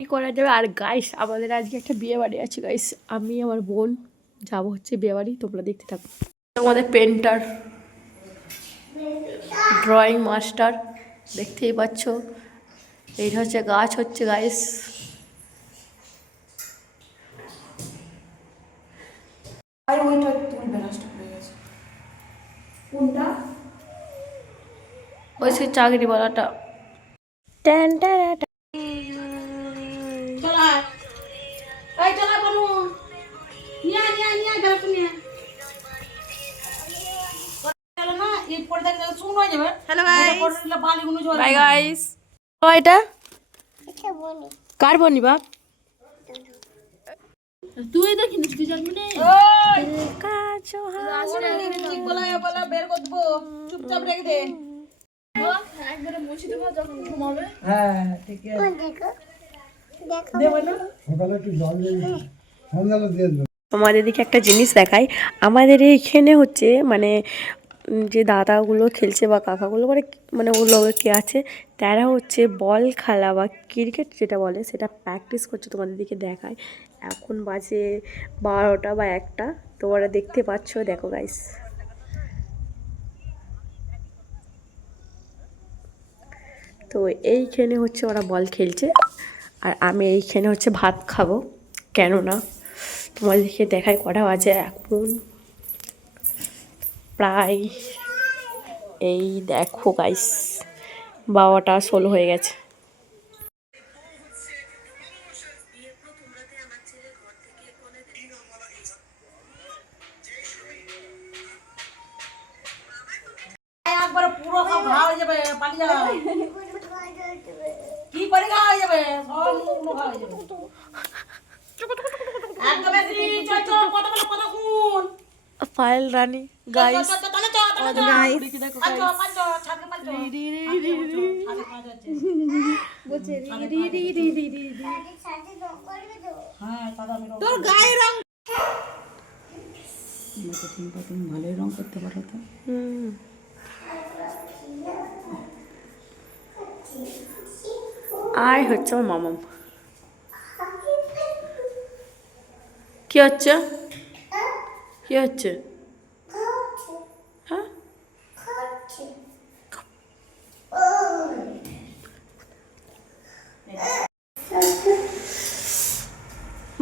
কি করা যাবে। আর গাইস আমাদের আজকে একটা বিয়ে বাড়ি আছে গাইস, আমি আমার বোন যাবো হচ্ছে বিয়ে বাড়ি, তোমরা দেখতে থাকো। আমাদের পেন্টার, ড্রয়িং মাস্টার দেখতেই পাচ্ছ, এইটা হচ্ছে গাছ হচ্ছে গাইস। আর ওইটা তুলবে নষ্ট হয়ে গেছে। কোনটা? ওই সে চাকরিওয়ালাটা। ট্যান ট্যান ট্যান। চলা এই চলা বনু নিয়া নিয়া নিয়া গেল তুমি চলো না এই পড়ে দেখে শুন হয়ে যাবে। হ্যালো গাইস, এটা পড়লে বালি গুলো ঝরে। Bye guys. ও এটা এটা বনি, কার বনি বাপ? তুই দেখিস তুই জানবি না। ওই কাছো হাসনা ঠিক বলা বলা বের করে দেব, চুপচাপ রেখে দে। ও একবারে মুছি দেব যখন ঘুমাবে। হ্যাঁ ঠিক আছে দেখো দেখো দেব না সকালে একটু জল দিয়ে সন্ধ্যাবেলা দিয়ে দেব। আমাদের এদিকে একটা জিনিস দেখাই, আমাদের এইখানে হচ্ছে মানে যে দাদাগুলো খেলছে বা কাকাগুলো মানে মানে ওগুলো কে আছে, তারা হচ্ছে বল খেলা বা ক্রিকেট যেটা বলে সেটা প্র্যাকটিস করছে। তোমাদের দিকে দেখায়, এখন বাজে 12টা বা 1টা, তোমরা দেখতে পাচ্ছ, দেখো গাইস। তো এইখানে হচ্ছে ওরা বল খেলছে, আর আমি এইখানে হচ্ছে ভাত খাবো। কেননা তোমাদেরকে দেখায় কটা বাজে এখন, প্রায় এই দেখো গাইস 12টা 16 হয়ে গেছে। একবার পুরো সব ঘা হয়ে যাবে, পালিয়ে যাও। কি করে ঘা হয়ে যাবে, সব মুখ ঘা হয়ে যাবে। একদম বেশি চল চল কথা বলা কথা কোন পায়েল রানী গাইস, আমাদের গাইস দেখো গাইস ছাকে পাঁচো রি রি রি রি বলছে রি রি রি রি রি ছাকে রং করবে তো। হ্যাঁ সাদা রং, তোর গায়ে রং তুমি ভালোই রং করতে পারো তো। আর হচ্ছে আমার মামাম। কি হচ্ছে কি হচ্ছে হ্যাঁ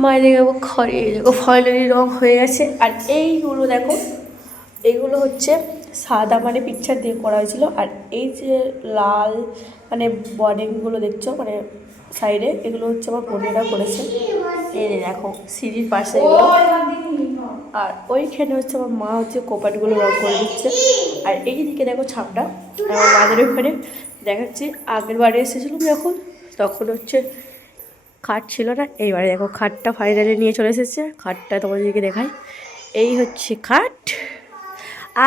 মায়ের দেখো খড়ে দেখো ফাইনালি রং হয়ে গেছে। আর এইগুলো দেখো, এইগুলো হচ্ছে সাদা মানে পিকচার দিয়ে করা হয়েছিল, আর এই যে লাল মানে বর্ডিংগুলো দেখছো মানে সাইডে, এগুলো হচ্ছে আমার বোনেরা করেছে। এই দেখো সিঁড়ির পাশে এগুলো, আর ওইখানে হচ্ছে আমার মা হচ্ছে কোপাটগুলো রং করে দিচ্ছে। আর এই দিকে দেখো ছাপটা আমার মাদের ওখানে দেখাচ্ছি, আগের বারে এসেছিলাম যখন, তখন হচ্ছে খাট ছিল না, এইবারে দেখো খাটটা ফাইনালি নিয়ে চলে এসেছে। খাটটা তোমাদেরকে দেখাই, এই হচ্ছে খাট,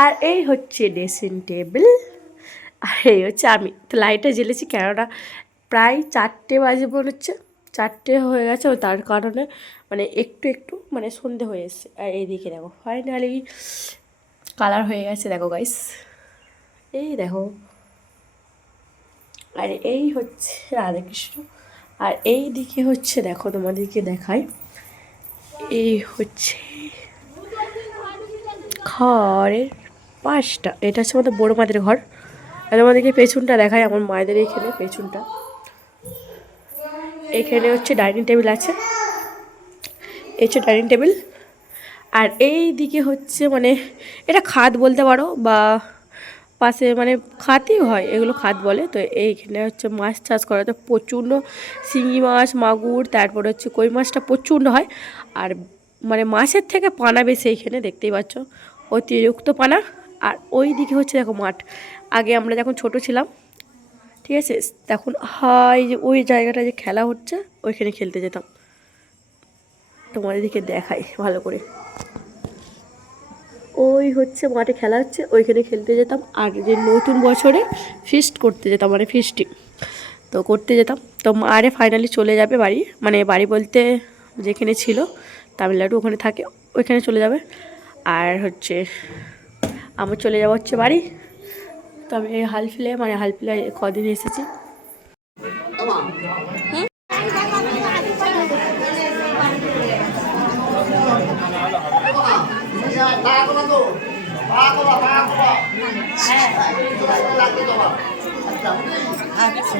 আর এই হচ্ছে ড্রেসিং টেবিল, আর এই হচ্ছে আমি। তো লাইটটা জ্বেলেছি কেননা প্রায় 4টে বাজে মনে হচ্ছে, 4টে হয়ে গেছে, ও তার কারণে মানে একটু একটু মানে সন্ধে হয়ে এসছে। আর এইদিকে দেখো ফাইনালি কালার হয়ে গেছে, দেখো গাইস এই দেখো। আর এই হচ্ছে রাধাকৃষ্ণ, আর এই দিকে হচ্ছে দেখো তোমাদেরকে দেখাই, এই হচ্ছে ঘরের পাশটা, এটা হচ্ছে আমাদের বড়ো মাদের ঘর। আর তোমাদেরকে পেছনটা দেখাই, আমার মায়েদের এইখানে পেছনটা, এখানে হচ্ছে ডাইনিং টেবিল আছে, এই হচ্ছে ডাইনিং টেবিল। আর এই দিকে হচ্ছে মানে এটা খাট বলতে পারো, বা পাশে মানে খাতই হয়, এগুলো খাত বলে। তো এইখানে হচ্ছে মাছ চাষ করা, তো প্রচণ্ড শিঙি মাছ মাগুর তারপরে হচ্ছে কই মাছটা প্রচণ্ড হয়, আর মানে মাছের থেকে পানা বেশি এইখানে, দেখতেই পাচ্ছ অতিরিক্ত পানা। আর ওই দিকে হচ্ছে দেখো মাঠ, আগে আমরা যখন ছোট ছিলাম ঠিক আছে, তখন হয় যে ওই জায়গাটা যে খেলা হচ্ছে ওইখানে খেলতে যেতাম। তোমাদের দিকে দেখাই ভালো করে, ওই হচ্ছে মাঠে খেলা হচ্ছে ওইখানে খেলতে যেতাম। আর যে নতুন বছরে ফিস্ট করতে যেতাম, মানে ফিস্টিং তো করতে যেতাম। তো মারে ফাইনালি চলে যাবে বাড়ি, মানে বাড়ি বলতে যেখানে ছিল তামিলনাড়ু ওখানে থাকে, ওইখানে চলে যাবে। আর হচ্ছে আমার চলে যাওয়া হচ্ছে বাড়ি। তো আমি হালফিলে মানে হালফিলে কদিন এসেছি। আচ্ছা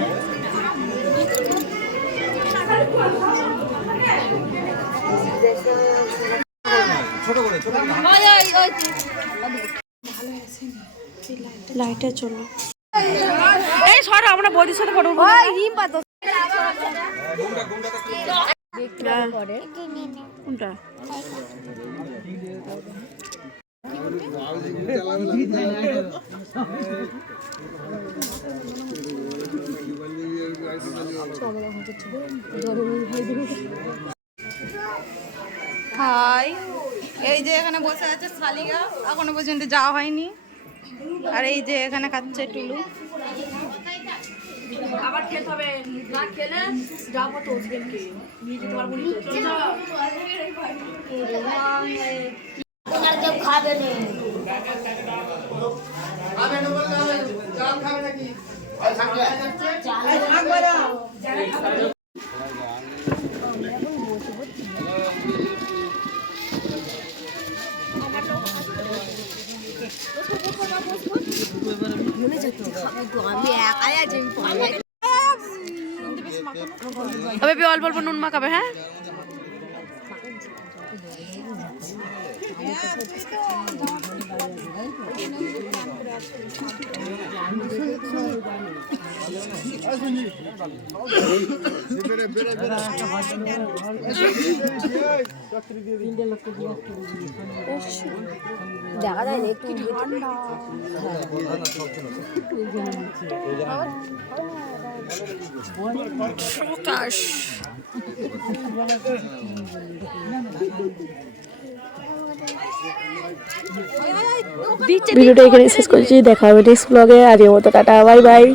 লাইটের জন্য এই সর আমরা বৌদির সাথে ফটো উঠবো কোনটা হাই এই যে এখানে বসে আছে শালিকা এখনো পর্যন্ত যাওয়া হয়নি আর এই যে এখানে খাচ্ছে টুলু আবার খেতে হবে না খেলে যাবো তো ওদেরকে নিয়ে যেতে পারবো না কেউ খাবে না তবে অল্প অল্প নুন মাখাবে হ্যাঁ দেখা যায় না একটু প্রকাশ ভিডিওটা এখানে শেষ করছি দেখা হবে নেক্সট ব্লগে আজকের মতো টাটা বাই বাই